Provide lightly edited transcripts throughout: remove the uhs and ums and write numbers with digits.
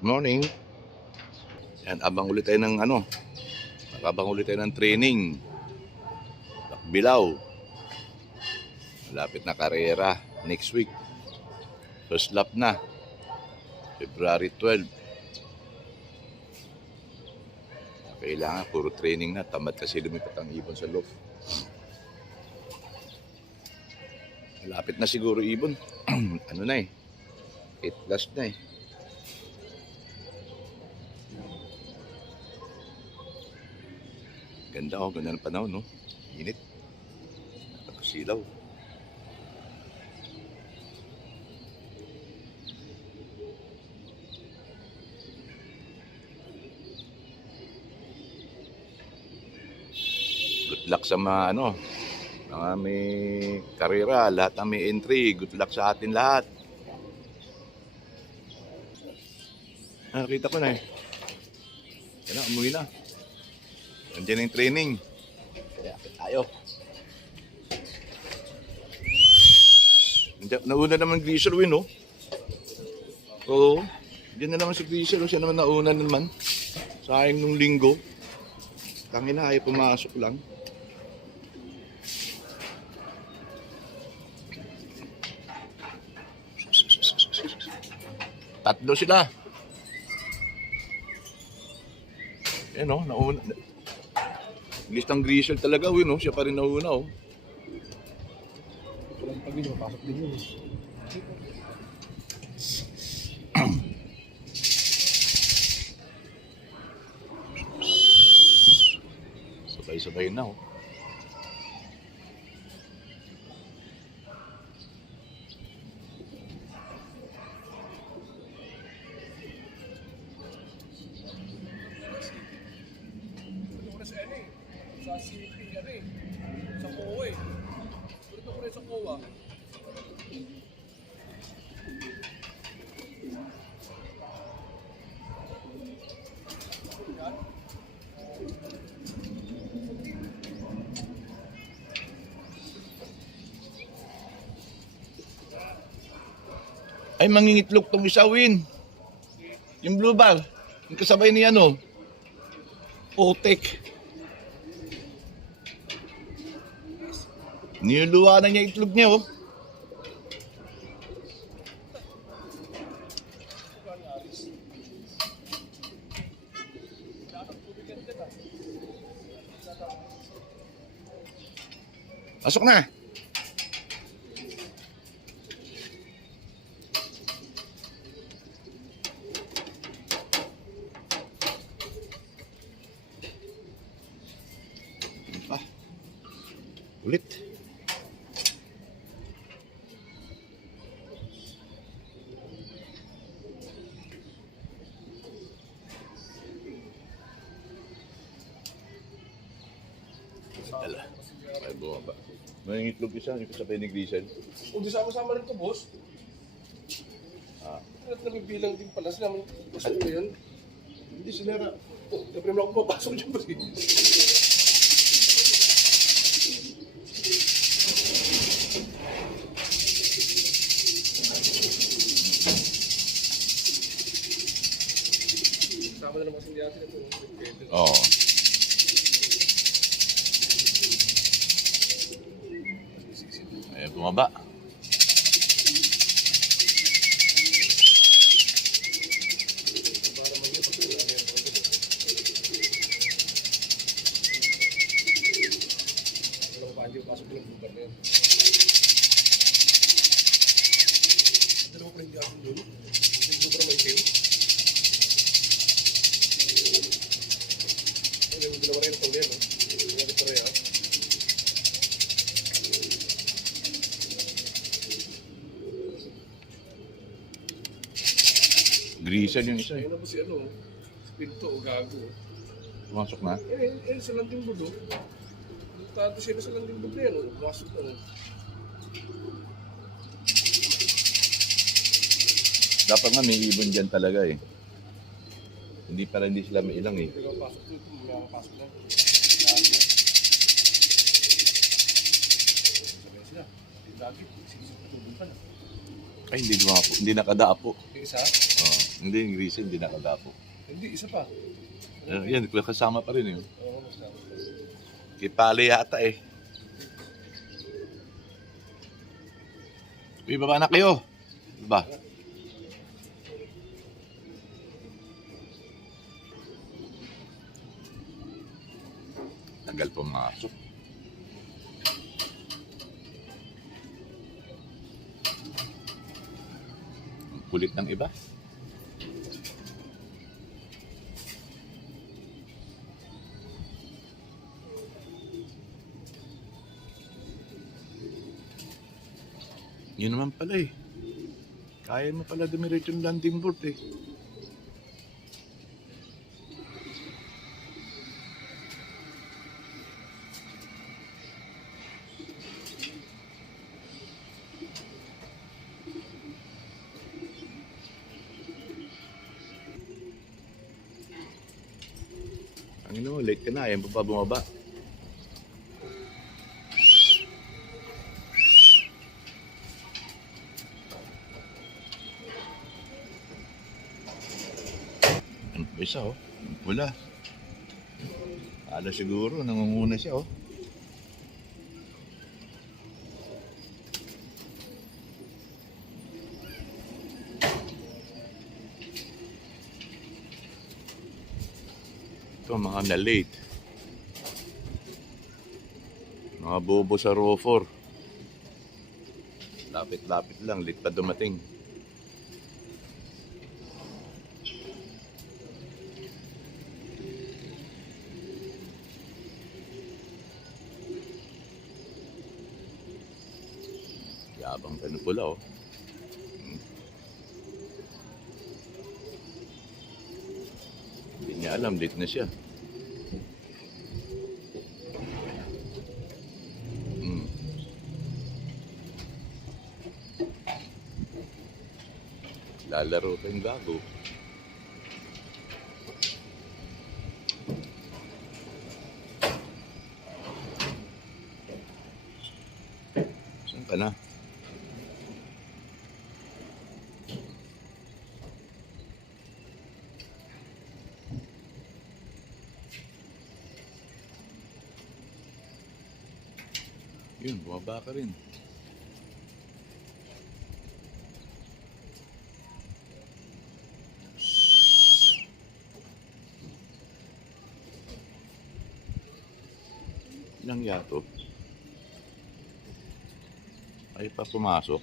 Good morning. Yan, abang ulit tayo ng training. Bilaw. Malapit na karera next week. First lap na. February 12. Kailangan puro training na. Tamad kasi lumipat ang ibon sa loft. Malapit na siguro ibon. Ano na eh. 8 plus na eh. Ganda oh, ganda ng panahon, no? Init. Nakasilaw. Good luck sa mga may karera, lahat ng may entry. Good luck sa atin lahat. Nakita ko na eh. Yan na, umuwi na. Nandiyan yung training. Kaya tayo. Nauna naman Greaser win, oh. Oo. Diyan na naman si Greaser. Siya naman nauna naman. Sayang nung linggo. Tangina ay pumasok lang. Tatlo sila. Yan oh, nauna. Listang Greaser talaga, no? Siya pa rin nauna, oh. Walang pag-ino, pasok din yun. Sabay-sabay na, oh. Sa CP sa COA eh. Dito ko rin sa COA. Ay, mangingitlog tong isa, Win. Yung blue bar. Yung kasabay ni Potek. Niluluwa na niya itlog niya, oh. Pasok na. Ulit. Dala. Ay, bumaba. May itlog isa, yung kasabay ni Grisel. Kung di sama-sama rin ito, boss. At nabibilang din pala sila. Gusto mo yan? Hindi sila na. Oh, siyempre mo ako papasok dyan, boss. Sama na naman kasi hindi natin ito. Oo. Ay, bumaba. Pasok ko lang bubar na yun. Dalawa ko rin gawin doon. Yung bubar may tail. Yung dalawa rin ito ulit. Yung ito rin ha. Grisel yung isa. Ayun na po si Pinto o Gago. Pumasok na. Sa landing board o. Tato sila sa landing board na yan o. Pumasok na. Dapat nga may ibon dyan talaga eh. Hindi sila may ilang eh. Hindi ka pasok dito. May pasok na. Sabay sila. Lagi. Sige, tutubong ka na. Ay, hindi nakadaapo. Yung isa? Oo. Hindi, yung Grisa, hindi nakadapo. Hindi, isa pa. Yan, kasama pa rin yun. Oo, masama. Kay Pali yata eh. Uy, baba na kayo. Diba? Tagal pumasok. Ang kulit ng iba. Yun naman pala eh. Kaya mo pala dumiretso yung landing board eh. Ang ino, late ka na. Ayan pa bumaba. Isa oh, wala. Ala siguro, nangunguna siya oh. Ito mga na-late. Mga bobo sa RO4. Lapit-lapit lang, late pa dumating. Yabang ka na pula oh. Hindi niya alam, late na siya. Lalaro pa yung gago. Saan ka na? Yun, bumaba ka rin. Ilang yato? Ay pa pumasok.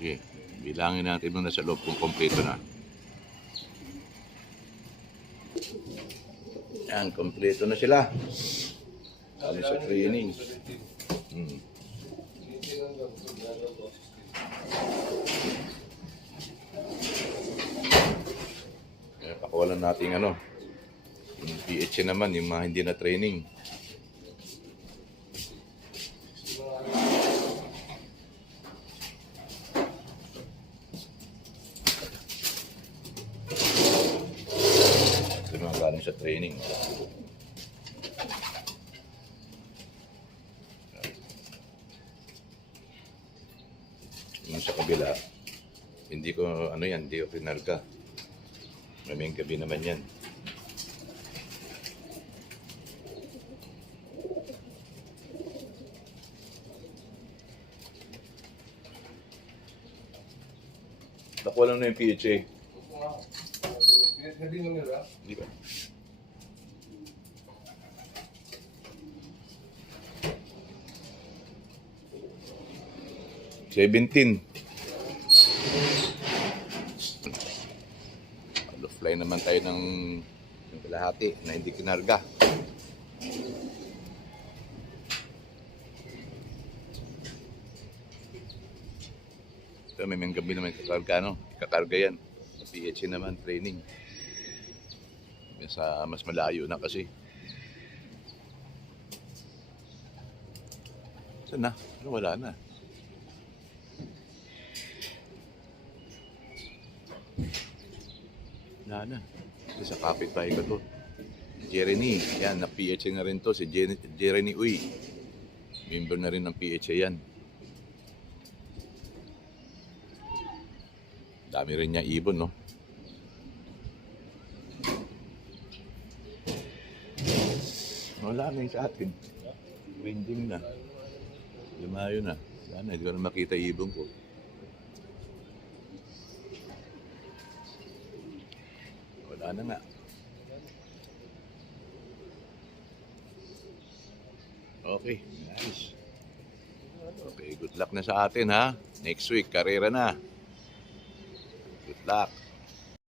Sige, bilangin natin muna sa loob kung kompleto na. Yan, kompleto na sila. Ano sa training. Kaya pakawalan natin ano. Yung PH naman, yung mga hindi na training. Ito mga galing sa training. Yung sa kabila, hindi ko, ano yan, hindi ko pinarga. Mamayang gabi naman yan. Nakuha lang na yung PHA. Hindi mo nila? Hindi ba? Fly naman tayo ng kalahati na hindi kinarga. Ito may gabi naman kakarga, no? Kakarga yan. Sa PHC naman, training. Sa mas malayo na kasi. Saan na? Wala na. Wala na. Kasi sa kapitbahay ko to. Jeremy, yan, na PHA na rin to. Si Jeremy Uy. Member na rin ng PHA yan. Dami rin niya ibon, no? Wala na yung sa atin. Winding na. Lumayo na. Wala na, hindi ko na makita ibon ko. Wala na nga. Okay, nice. Okay, good luck na sa atin ha. Next week, karera na. Good luck.